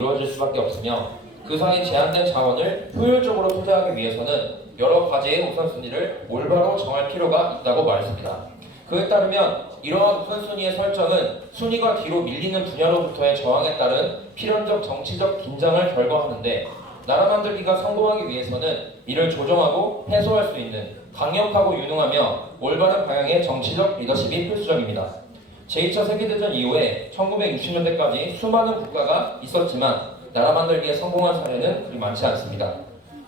이루어질 수밖에 없으며 그 사이 제한된 자원을 효율적으로 투자하기 위해서는 여러 가지의 우선순위를 올바로 정할 필요가 있다고 말했습니다. 그에 따르면 이러한 우선순위의 설정은 순위가 뒤로 밀리는 분야로부터의 저항에 따른 필연적 정치적 긴장을 결과하는데, 나라 만들기가 성공하기 위해서는 이를 조정하고 해소할 수 있는 강력하고 유능하며 올바른 방향의 정치적 리더십이 필수적입니다. 제2차 세계대전 이후에 1960년대까지 수많은 국가가 있었지만 나라 만들기에 성공한 사례는 그리 많지 않습니다.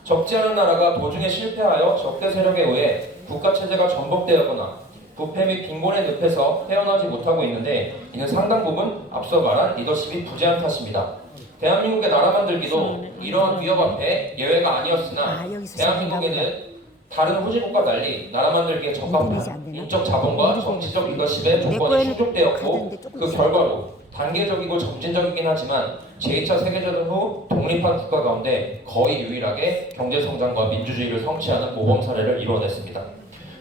적지 않은 나라가 도중에 실패하여 적대 세력에 의해 국가체제가 전복되었거나 부패 및 빈곤의 늪에서 헤어나지 못하고 있는데, 이는 상당 부분 앞서 말한 리더십이 부재한 탓입니다. 대한민국의 나라 만들기도 이러한 위협 앞에 예외가 아니었으나 대한민국에는 다른 후진국과 달리 나라 만들기에 적합한 인적 자본과 정치적 리더십의 조건이 충족되었고, 그 결과로 단계적이고 점진적이긴 하지만 제2차 세계대전 후 독립한 국가 가운데 거의 유일하게 경제성장과 민주주의를 성취하는 모범 사례를 이뤄냈습니다.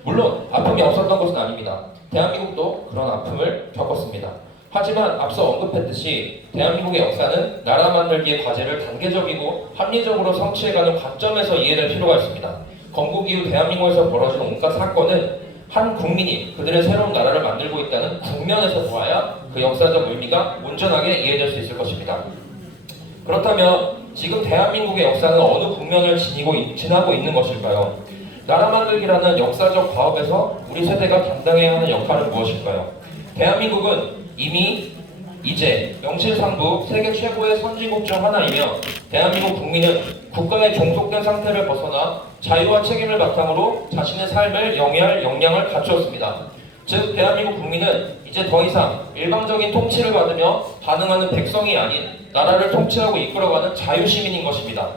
물론 아픔이 없었던 것은 아닙니다. 대한민국도 그런 아픔을 겪었습니다. 하지만 앞서 언급했듯이 대한민국의 역사는 나라 만들기의 과제를 단계적이고 합리적으로 성취해가는 관점에서 이해될 필요가 있습니다. 건국 이후 대한민국에서 벌어진 온갖 사건은 한 국민이 그들의 새로운 나라를 만들고 있다는 국면에서 보아야 그 역사적 의미가 온전하게 이해될 수 있을 것입니다. 그렇다면 지금 대한민국의 역사는 어느 국면을 지나고 있는 것일까요? 나라 만들기라는 역사적 과업에서 우리 세대가 담당해야 하는 역할은 무엇일까요? 대한민국은 이미 이제 명실상부 세계 최고의 선진국 중 하나이며, 대한민국 국민은 국가에 종속된 상태를 벗어나 자유와 책임을 바탕으로 자신의 삶을 영위할 역량을 갖추었습니다. 즉, 대한민국 국민은 이제 더 이상 일방적인 통치를 받으며 반응하는 백성이 아닌 나라를 통치하고 이끌어가는 자유시민인 것입니다.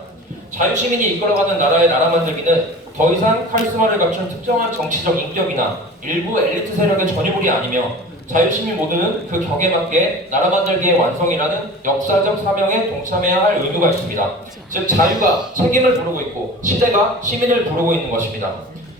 자유시민이 이끌어가는 나라의 나라 만들기는 더 이상 카리스마를 갖춘 특정한 정치적 인격이나 일부 엘리트 세력의 전유물이 아니며, 자유시민 모두는 그 격에 맞게 나라 만들기의 완성이라는 역사적 사명에 동참해야 할 의무가 있습니다. 즉, 자유가 책임을 부르고 있고 시대가 시민을 부르고 있는 것입니다.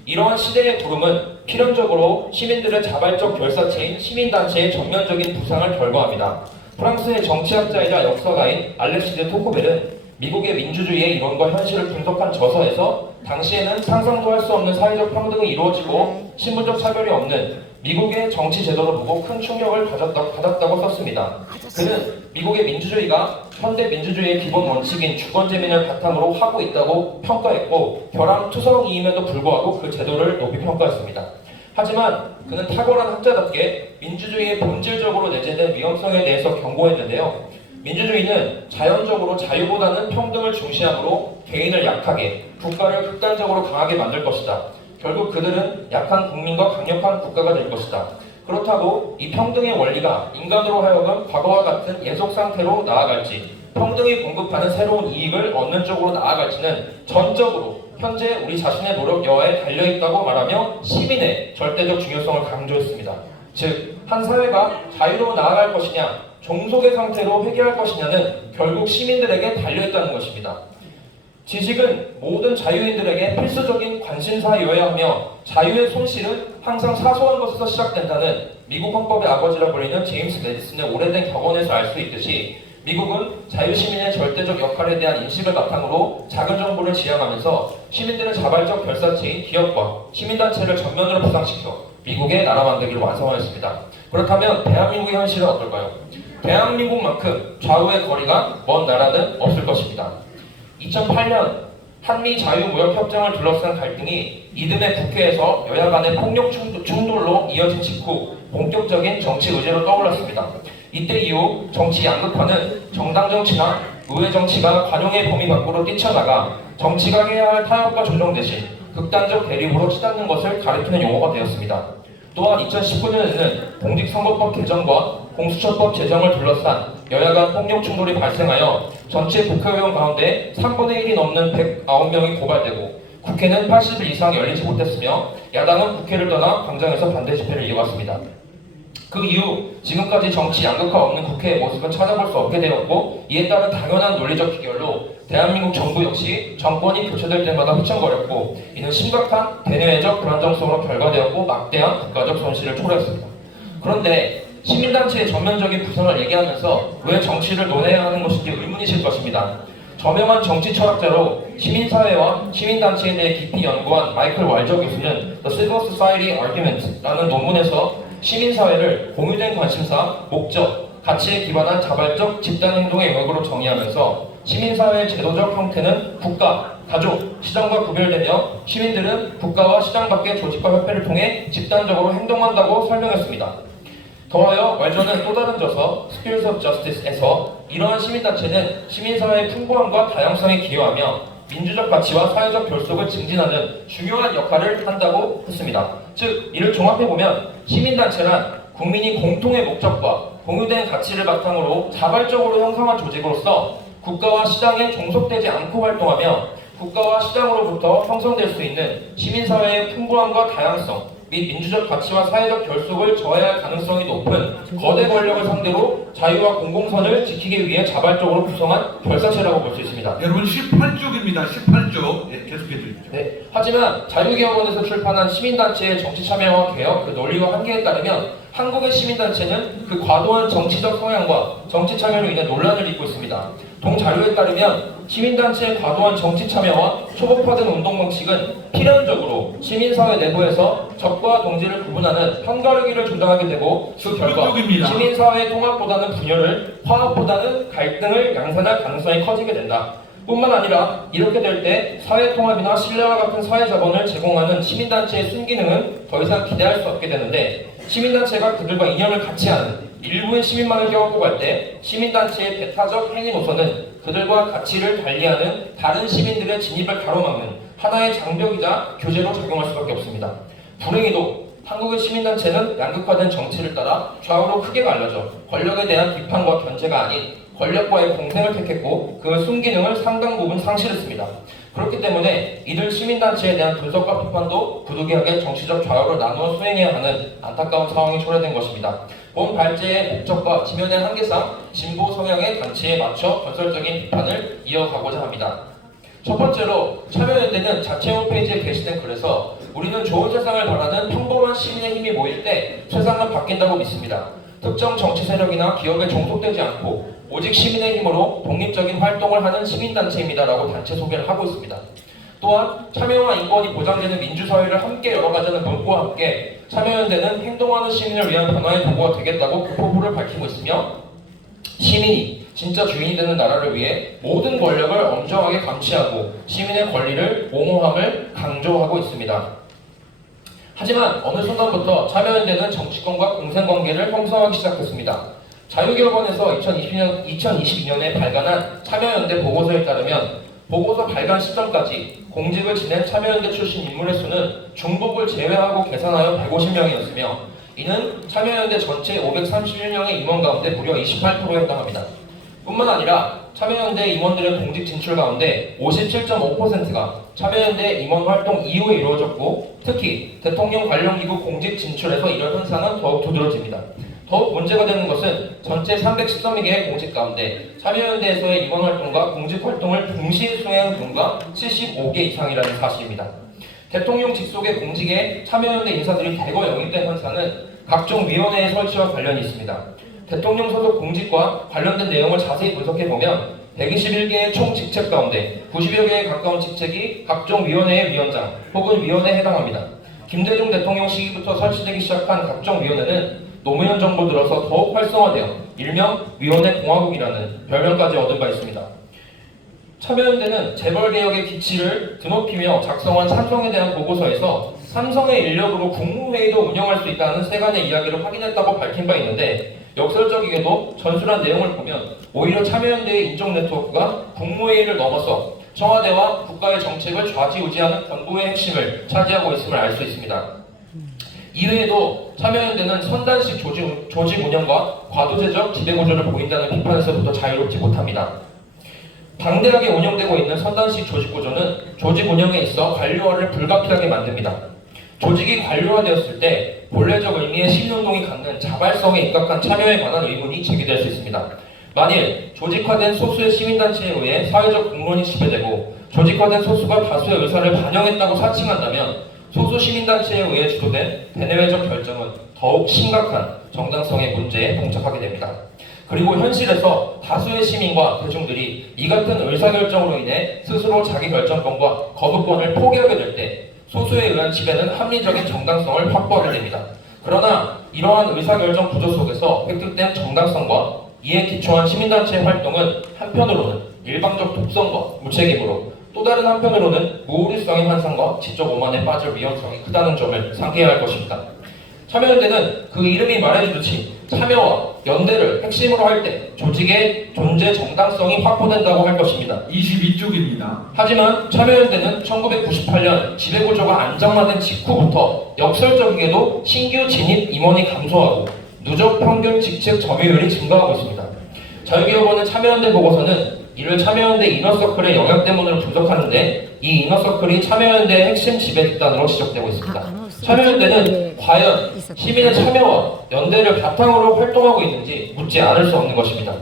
이러한 시대의 부름은 필연적으로 시민들의 자발적 결사체인 시민단체의 전면적인 부상을 결과합니다. 프랑스의 정치학자이자 역사가인 알렉시드 토코벨은 미국의 민주주의의 이론과 현실을 분석한 저서에서 당시에는 상상도 할 수 없는 사회적 평등이 이루어지고 신분적 차별이 없는 미국의 정치 제도를 보고 큰 충격을 받았다고 썼습니다. 그는 미국의 민주주의가 현대 민주주의의 기본 원칙인 주권재민을 바탕으로 하고 있다고 평가했고, 결함투성이임에도 불구하고 그 제도를 높이 평가했습니다. 하지만 그는 탁월한 학자답게 민주주의의 본질적으로 내재된 위험성에 대해서 경고했는데요. 민주주의는 자연적으로 자유보다는 평등을 중시하므로 개인을 약하게, 국가를 극단적으로 강하게 만들 것이다. 결국 그들은 약한 국민과 강력한 국가가 될 것이다. 그렇다고 이 평등의 원리가 인간으로 하여금 과거와 같은 예속 상태로 나아갈지, 평등이 공급하는 새로운 이익을 얻는 쪽으로 나아갈지는 전적으로 현재 우리 자신의 노력 여하에 달려있다고 말하며 시민의 절대적 중요성을 강조했습니다. 즉, 한 사회가 자유로 나아갈 것이냐, 종속의 상태로 회귀할 것이냐는 결국 시민들에게 달려있다는 것입니다. 지식은 모든 자유인들에게 필수적인 관심사여야 하며, 자유의 손실은 항상 사소한 것에서 시작된다는 미국 헌법의 아버지라 불리는 제임스 메디슨의 오래된 격언에서 알 수 있듯이, 미국은 자유시민의 절대적 역할에 대한 인식을 바탕으로 작은 정부를 지향하면서 시민들의 자발적 결사체인 기업과 시민단체를 전면으로 부상시켜 미국의 나라 만들기를 완성하였습니다. 그렇다면 대한민국의 현실은 어떨까요? 대한민국만큼 좌우의 거리가 먼 나라는 없을 것입니다. 2008년 한미 자유무역협정을 둘러싼 갈등이 이듬해 국회에서 여야 간의 폭력 충돌로 이어진 직후 본격적인 정치 의제로 떠올랐습니다. 이때 이후 정치 양극화는 정당 정치나 의회 정치가 관용의 범위 밖으로 뛰쳐나가 정치가 해야 할 타협과 조정 대신 극단적 대립으로 치닫는 것을 가리키는 용어가 되었습니다. 또한 2019년에는 공직선거법 개정과 공수처법 제정을 둘러싼 여야 간 폭력 충돌이 발생하여 전체 국회의원 가운데 3분의 1이 넘는 109명이 고발되고, 국회는 80일 이상 열리지 못했으며 야당은 국회를 떠나 광장에서 반대 집회를 이어갔습니다. 그 이후 지금까지 정치 양극화 없는 국회의 모습은 찾아볼 수 없게 되었고, 이에 따른 당연한 논리적 귀결로 대한민국 정부 역시 정권이 교체될 때마다 휘청거렸고, 이는 심각한 대내외적 불안정성으로 결과되었고 막대한 국가적 손실을 초래했습니다. 그런데 시민단체의 전면적인 부상을 얘기하면서 왜 정치를 논해야 하는 것인지 의문이실 것입니다. 저명한 정치 철학자로 시민사회와 시민단체에 대해 깊이 연구한 마이클 왈저 교수는 The Civil Society Argument라는 논문에서 시민사회를 공유된 관심사, 목적, 가치에 기반한 자발적 집단행동의 영역으로 정의하면서 시민사회의 제도적 형태는 국가, 가족, 시장과 구별되며 시민들은 국가와 시장 밖의 조직과 협회를 통해 집단적으로 행동한다고 설명했습니다. 더하여 왈저는 또 다른 저서 Spheres of Justice에서 이러한 시민단체는 시민사회의 풍부함과 다양성에 기여하며 민주적 가치와 사회적 결속을 증진하는 중요한 역할을 한다고 했습니다. 즉, 이를 종합해보면 시민단체란 국민이 공통의 목적과 공유된 가치를 바탕으로 자발적으로 형성한 조직으로서 국가와 시장에 종속되지 않고 활동하며 국가와 시장으로부터 형성될 수 있는 시민사회의 풍부함과 다양성 및 민주적 가치와 사회적 결속을 저해할 가능성이 높은 거대 권력을 상대로 자유와 공공선을 지키기 위해 자발적으로 구성한 결사체라고 볼 수 있습니다. 여러분 18쪽입니다. 18쪽. 예, 계속해 주십시오. 네, 하지만 자유개혁원에서 출판한 시민단체의 정치참여와 개혁, 그 논리와 한계에 따르면 한국의 시민단체는 그 과도한 정치적 성향과 정치참여로 인해 논란을 빚고 있습니다. 동자료에 따르면 시민단체의 과도한 정치참여와 초급화된 운동 방식은 필연적으로 시민사회 내부에서 적과 동지를 구분하는 편가르기를 조장하게 되고 그 결과 시민사회의 통합보다는 분열을, 화합보다는 갈등을 양산할 가능성이 커지게 된다. 뿐만 아니라 이렇게 될 때 사회통합이나 신뢰와 같은 사회자본을 제공하는 시민단체의 순기능은 더 이상 기대할 수 없게 되는데 시민단체가 그들과 인연을 같이 하는 일부의 시민만을 껴안고 갈 때 시민단체의 배타적 행위 노선은 그들과 가치를 달리하는 다른 시민들의 진입을 가로막는 하나의 장벽이자 교제로 작용할 수밖에 없습니다. 불행히도 한국의 시민단체는 양극화된 정치를 따라 좌우로 크게 갈라져 권력에 대한 비판과 견제가 아닌 권력과의 공생을 택했고 그 순기능을 상당 부분 상실했습니다. 그렇기 때문에 이들 시민단체에 대한 분석과 비판도 부득이하게 정치적 좌우를 나누어 수행해야 하는 안타까운 상황이 초래된 것입니다. 본 발제의 목적과 지면의 한계상 진보 성향의 단체에 맞춰 건설적인 비판을 이어가고자 합니다. 첫 번째로 참여연대는 자체 홈페이지에 게시된 글에서 우리는 좋은 세상을 바라는 평범한 시민의 힘이 모일 때 세상은 바뀐다고 믿습니다. 특정 정치 세력이나 기업에 종속되지 않고 오직 시민의 힘으로 독립적인 활동을 하는 시민단체입니다라고 단체 소개를 하고 있습니다. 또한 참여와 인권이 보장되는 민주사회를 함께 열어가자는 문구와 함께 참여연대는 행동하는 시민을 위한 변화의 도구가 되겠다고 그 포부를 밝히고 있으며 시민이 진짜 주인이 되는 나라를 위해 모든 권력을 엄정하게 감시하고 시민의 권리를 옹호함을 강조하고 있습니다. 하지만 어느 순간부터 참여연대는 정치권과 공생관계를 형성하기 시작했습니다. 자유개혁원에서 2022년에 발간한 참여연대 보고서에 따르면 보고서 발간 시점까지 공직을 지낸 참여연대 출신 인물의 수는 중복을 제외하고 계산하여 150명이었으며 이는 참여연대 전체 531명의 임원 가운데 무려 28%에 해당합니다. 뿐만 아니라 참여연대 임원들의 공직 진출 가운데 57.5%가 참여연대 임원 활동 이후에 이루어졌고 특히 대통령 관련 기구 공직 진출에서 이런 현상은 더욱 두드러집니다. 더욱 문제가 되는 것은 전체 313개의 공직 가운데 참여연대에서의 임원 활동과 공직 활동을 동시에 수행한 경우가 75개 이상이라는 사실입니다. 대통령 직속의 공직에 참여연대 인사들이 대거 영입된 현상은 각종 위원회의 설치와 관련이 있습니다. 대통령 소속 공직과 관련된 내용을 자세히 분석해보면 121개의 총 직책 가운데 90여 개에 가까운 직책이 각종 위원회의 위원장 혹은 위원회에 해당합니다. 김대중 대통령 시기부터 설치되기 시작한 각종 위원회는 노무현 정부 들어서 더욱 활성화되어 일명 위원회 공화국이라는 별명까지 얻은 바 있습니다. 참여연대는 재벌개혁의 기치를 드높이며 작성한 삼성에 대한 보고서에서 삼성의 인력으로 국무회의도 운영할 수 있다는 세간의 이야기를 확인했다고 밝힌 바 있는데 역설적이게도 전술한 내용을 보면 오히려 참여연대의 인적 네트워크가 국무회의를 넘어서 청와대와 국가의 정책을 좌지우지하는 정부의 핵심을 차지하고 있음을 알 수 있습니다. 이외에도 참여연대는 선단식 조직 운영과 과도제적 지배구조를 보인다는 비판에서부터 자유롭지 못합니다. 방대하게 운영되고 있는 선단식 조직구조는 조직 운영에 있어 관료화를 불가피하게 만듭니다. 조직이 관료화되었을 때 본래적 의미의 시민운동이 갖는 자발성에 입각한 참여에 관한 의문이 제기될 수 있습니다. 만일 조직화된 소수의 시민단체에 의해 사회적 공론이 지배되고 조직화된 소수가 다수의 의사를 반영했다고 사칭한다면 소수 시민단체에 의해 주도된 대내외적 결정은 더욱 심각한 정당성의 문제에 봉착하게 됩니다. 그리고 현실에서 다수의 시민과 대중들이 이 같은 의사결정으로 인해 스스로 자기 결정권과 거부권을 포기하게 될 때 소수에 의한 지배는 합리적인 정당성을 확보하게 됩니다. 그러나 이러한 의사결정 구조 속에서 획득된 정당성과 이에 기초한 시민단체의 활동은 한편으로는 일방적 독성과 무책임으로 또 다른 한편으로는 무우리성의 환상과 지적 오만에 빠질 위험성이 크다는 점을 상기해야 할 것입니다. 참여연대는 그 이름이 말해주듯이 참여와 연대를 핵심으로 할 때 조직의 존재 정당성이 확보된다고 할 것입니다. 22쪽입니다. 하지만 참여연대는 1998년 지배구조가 안정화된 직후부터 역설적이게도 신규 진입 임원이 감소하고 누적 평균 직책 점유율이 증가하고 있습니다. 자유기업원의 참여연대 보고서는 이를 참여연대 이너서클의 영향 때문으로 분석하는데 이 이너서클이 참여연대의 핵심 지배 집단으로 지적되고 있습니다. 참여연대는 과연 시민의 참여와 연대를 바탕으로 활동하고 있는지 묻지 않을 수 없는 것입니다.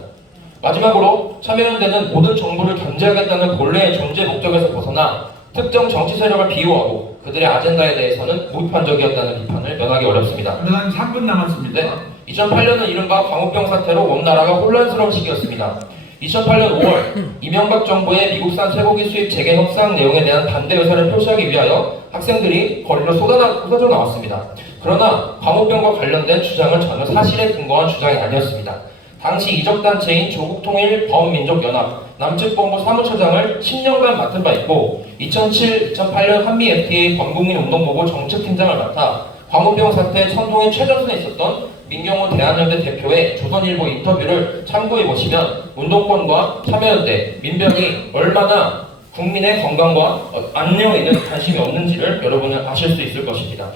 마지막으로 참여연대는 모든 정부를 견제하겠다는 본래의 존재 목적에서 벗어나 특정 정치 세력을 비호하고 그들의 아젠다에 대해서는 무비판적이었다는 비판을 면하기 어렵습니다. 한 3분 남았습니다. 네, 2008년은 이른바 광우병 사태로 온 나라가 혼란스러운 시기였습니다. 2008년 5월 이명박 정부의 미국산 쇠고기 수입 재개 협상 내용에 대한 반대 의사를 표시하기 위하여 학생들이 거리로 쏟아져 나왔습니다. 그러나 광우병과 관련된 주장은 전혀 사실에 근거한 주장이 아니었습니다. 당시 이적단체인 조국통일범민족연합 남측본부 사무처장을 10년간 맡은 바 있고 2007-2008년 한미 FTA 범국민운동보고 정책팀장을 맡아 광우병 사태 선동의 최전선에 있었던 민경호 대한연대 대표의 조선일보 인터뷰를 참고해 보시면 운동권과 참여연대, 민변이 얼마나 국민의 건강과 안녕에는 관심이 없는지를 여러분은 아실 수 있을 것입니다.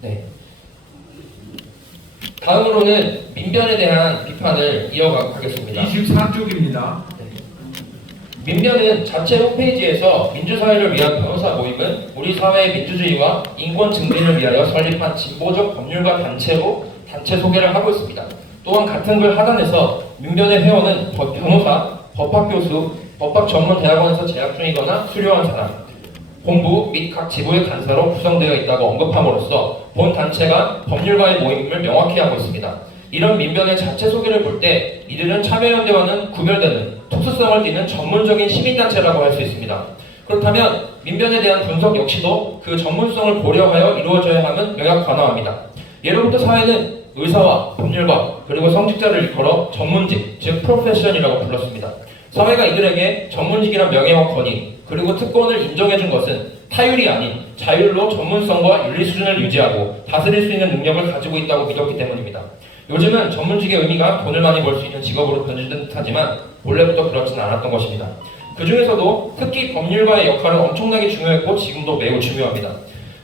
네. 다음으로는 민변에 대한 비판을 이어가겠습니다. 24쪽입니다. 민변은 자체 홈페이지에서 민주사회를 위한 변호사 모임은 우리 사회의 민주주의와 인권 증진을 위하여 설립한 진보적 법률가 단체 소개를 하고 있습니다. 또한 같은 글 하단에서 민변의 회원은 변호사, 법학교수, 법학전문대학원에서 재학 중이거나 수료한 사람, 본부 및 각 지부의 간사로 구성되어 있다고 언급함으로써 본 단체가 법률가의 모임을 명확히 하고 있습니다. 이런 민변의 자체 소개를 볼 때 이들은 참여연대와는 구별되는 특수성을 띠는 전문적인 시민단체라고 할 수 있습니다. 그렇다면 민변에 대한 분석 역시도 그 전문성을 고려하여 이루어져야 함은 명확관화합니다. 예로부터 사회는 의사와 법률가 그리고 성직자를 일컬어 전문직, 즉 프로페션이라고 불렀습니다. 사회가 이들에게 전문직이란 명예와 권위 그리고 특권을 인정해준 것은 타율이 아닌 자율로 전문성과 윤리 수준을 유지하고 다스릴 수 있는 능력을 가지고 있다고 믿었기 때문입니다. 요즘은 전문직의 의미가 돈을 많이 벌 수 있는 직업으로 변질된 듯하지만 원래부터 그렇지는 않았던 것입니다. 그 중에서도 특히 법률가의 역할은 엄청나게 중요했고 지금도 매우 중요합니다.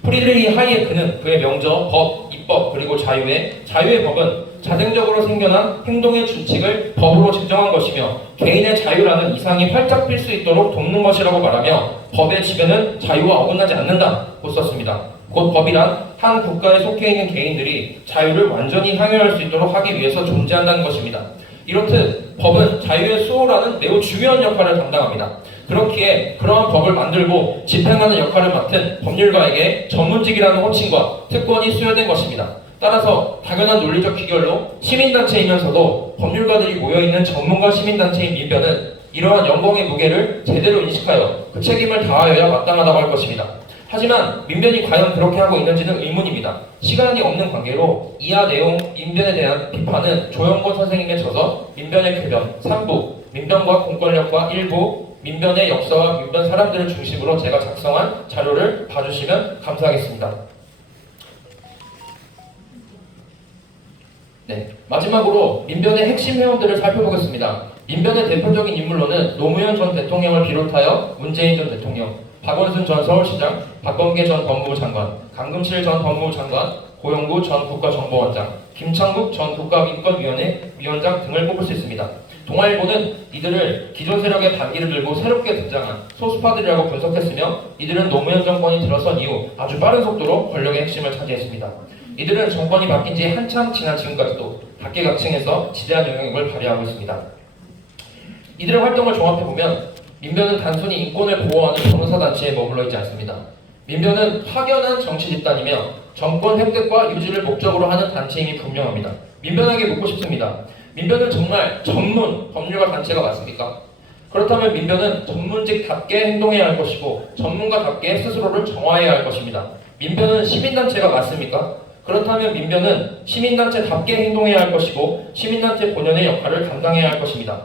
프리드리히 하이에크는 그의 명저, 법, 입법, 그리고 자유의 법은 자생적으로 생겨난 행동의 준칙을 법으로 제정한 것이며 개인의 자유라는 이상이 활짝 필 수 있도록 돕는 것이라고 말하며 법의 지배는 자유와 어긋나지 않는다고 썼습니다. 곧 법이란 한 국가에 속해 있는 개인들이 자유를 완전히 향유할 수 있도록 하기 위해서 존재한다는 것입니다. 이렇듯 법은 자유의 수호라는 매우 중요한 역할을 담당합니다. 그렇기에 그러한 법을 만들고 집행하는 역할을 맡은 법률가에게 전문직이라는 호칭과 특권이 수여된 것입니다. 따라서 당연한 논리적 귀결로 시민단체이면서도 법률가들이 모여있는 전문가 시민단체인 민변은 이러한 영광의 무게를 제대로 인식하여 그 책임을 다하여야 마땅하다고 할 것입니다. 하지만 민변이 과연 그렇게 하고 있는지는 의문입니다. 시간이 없는 관계로 이하 내용 민변에 대한 비판은 조영권 선생님의 저서 민변의 궤변 3부 민변과 공권력과 1부 민변의 역사와 민변 사람들을 중심으로 제가 작성한 자료를 봐주시면 감사하겠습니다. 네, 마지막으로 민변의 핵심 회원들을 살펴보겠습니다. 민변의 대표적인 인물로는 노무현 전 대통령을 비롯하여 문재인 전 대통령, 박원순 전 서울시장, 박범계 전 법무부 장관, 강금실 전 법무부 장관, 고영구 전 국가정보원장, 김창국 전 국가인권위원회 위원장 등을 꼽을 수 있습니다. 동아일보는 이들을 기존 세력의 반기를 들고 새롭게 등장한 소수파들이라고 분석했으며 이들은 노무현 정권이 들어선 이후 아주 빠른 속도로 권력의 핵심을 차지했습니다. 이들은 정권이 바뀐 지 한참 지난 지금까지도 각계각층에서 지대한 영향력을 발휘하고 있습니다. 이들의 활동을 종합해보면 민변은 단순히 인권을 보호하는 변호사 단체에 머물러 있지 않습니다. 민변은 확연한 정치 집단이며 정권 획득과 유지를 목적으로 하는 단체임이 분명합니다. 민변에게 묻고 싶습니다. 민변은 정말 전문 법률가 단체가 맞습니까? 그렇다면 민변은 전문직답게 행동해야 할 것이고 전문가답게 스스로를 정화해야 할 것입니다. 민변은 시민단체가 맞습니까? 그렇다면 민변은 시민단체답게 행동해야 할 것이고 시민단체 본연의 역할을 감당해야 할 것입니다.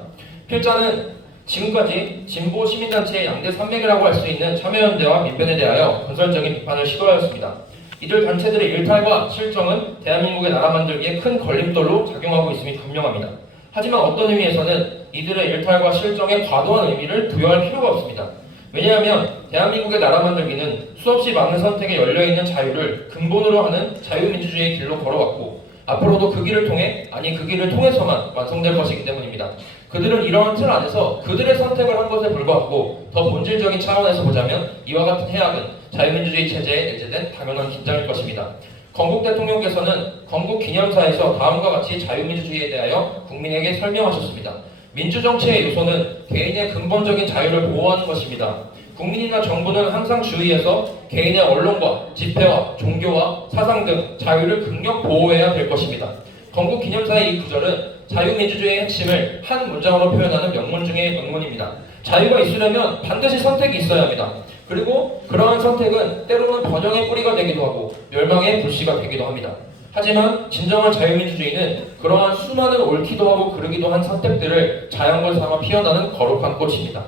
필자는 지금까지 진보 시민단체의 양대 산맥이라고 할 수 있는 참여연대와 민변에 대하여 건설적인 비판을 시도하였습니다. 이들 단체들의 일탈과 실정은 대한민국의 나라 만들기에 큰 걸림돌로 작용하고 있음이 분명합니다. 하지만 어떤 의미에서는 이들의 일탈과 실정에 과도한 의미를 부여할 필요가 없습니다. 왜냐하면 대한민국의 나라 만들기는 수없이 많은 선택에 열려있는 자유를 근본으로 하는 자유민주주의의 길로 걸어왔고 앞으로도 그 길을 통해, 아니 그 길을 통해서만 완성될 것이기 때문입니다. 그들은 이러한 틀 안에서 그들의 선택을 한 것에 불과하고 더 본질적인 차원에서 보자면 이와 같은 해악은 자유민주주의 체제에 내재된 당연한 긴장일 것입니다. 건국 대통령께서는 건국 기념사에서 다음과 같이 자유민주주의에 대하여 국민에게 설명하셨습니다. 민주정치의 요소는 개인의 근본적인 자유를 보호하는 것입니다. 국민이나 정부는 항상 주의해서 개인의 언론과 집회와 종교와 사상 등 자유를 극력 보호해야 될 것입니다. 건국 기념사의 이 구절은 자유민주주의의 핵심을 한 문장으로 표현하는 명문 중의 명문입니다. 자유가 있으려면 반드시 선택이 있어야 합니다. 그리고 그러한 선택은 때로는 번영의 뿌리가 되기도 하고 멸망의 불씨가 되기도 합니다. 하지만 진정한 자유민주주의는 그러한 수많은 옳기도 하고 그르기도 한 선택들을 자양분 삼아 피어나는 거룩한 꽃입니다.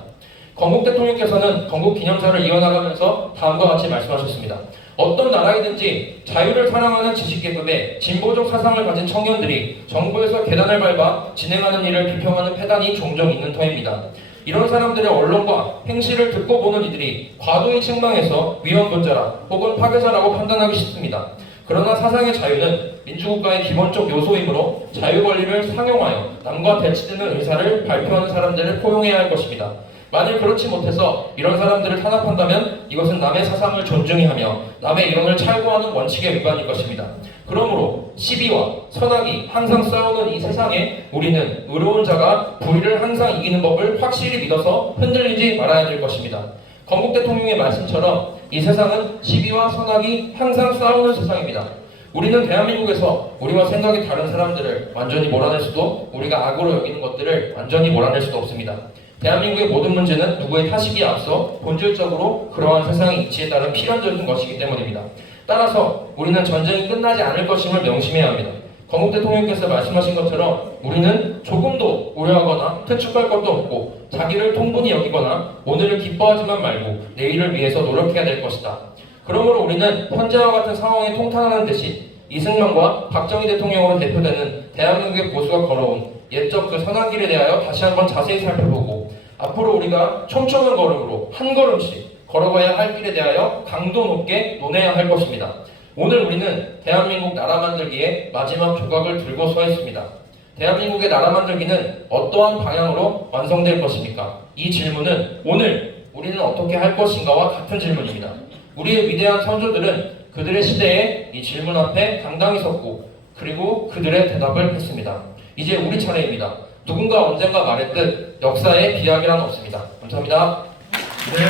건국 대통령께서는 건국 기념사를 이어나가면서 다음과 같이 말씀하셨습니다. 어떤 나라이든지 자유를 사랑하는 지식계급의 진보적 사상을 가진 청년들이 정부에서 계단을 밟아 진행하는 일을 비평하는 패단이 종종 있는 터입니다. 이런 사람들의 언론과 행실을 듣고 보는 이들이 과도히 책망해서 위헌분자라 혹은 파괴자라고 판단하기 쉽습니다. 그러나 사상의 자유는 민주국가의 기본적 요소이므로 자유 권리를 상용하여 남과 대치되는 의사를 발표하는 사람들을 포용해야 할 것입니다. 만일 그렇지 못해서 이런 사람들을 탄압한다면 이것은 남의 사상을 존중히 하며 남의 이론을 찰고하는 원칙의 위반일 것입니다. 그러므로 시비와 선악이 항상 싸우는 이 세상에 우리는 의로운 자가 불의를 항상 이기는 법을 확실히 믿어서 흔들리지 말아야 될 것입니다. 건국 대통령의 말씀처럼 이 세상은 시비와 선악이 항상 싸우는 세상입니다. 우리는 대한민국에서 우리와 생각이 다른 사람들을 완전히 몰아낼 수도 우리가 악으로 여기는 것들을 완전히 몰아낼 수도 없습니다. 대한민국의 모든 문제는 누구의 탓이기에 앞서 본질적으로 그러한 세상의 이치에 따른 필연적인 것이기 때문입니다. 따라서 우리는 전쟁이 끝나지 않을 것임을 명심해야 합니다. 건국 대통령께서 말씀하신 것처럼 우리는 조금도 우려하거나 퇴축할 것도 없고 자기를 통분히 여기거나 오늘을 기뻐하지만 말고 내일을 위해서 노력해야 될 것이다. 그러므로 우리는 현재와 같은 상황에 통탄하는 대신 이승만과 박정희 대통령으로 대표되는 대한민국의 보수가 걸어온 옛적 그 선한길에 대하여 다시 한번 자세히 살펴보고 앞으로 우리가 촘촘한 걸음으로 한 걸음씩 걸어가야 할 길에 대하여 강도 높게 논해야 할 것입니다. 오늘 우리는 대한민국 나라 만들기의 마지막 조각을 들고 서 있습니다. 대한민국의 나라 만들기는 어떠한 방향으로 완성될 것입니까? 이 질문은 오늘 우리는 어떻게 할 것인가와 같은 질문입니다. 우리의 위대한 선조들은 그들의 시대에 이 질문 앞에 당당히 섰고 그리고 그들의 대답을 했습니다. 이제 우리 차례입니다. 누군가 언젠가 말했듯 역사에 비약이란 없습니다. 감사합니다. 네,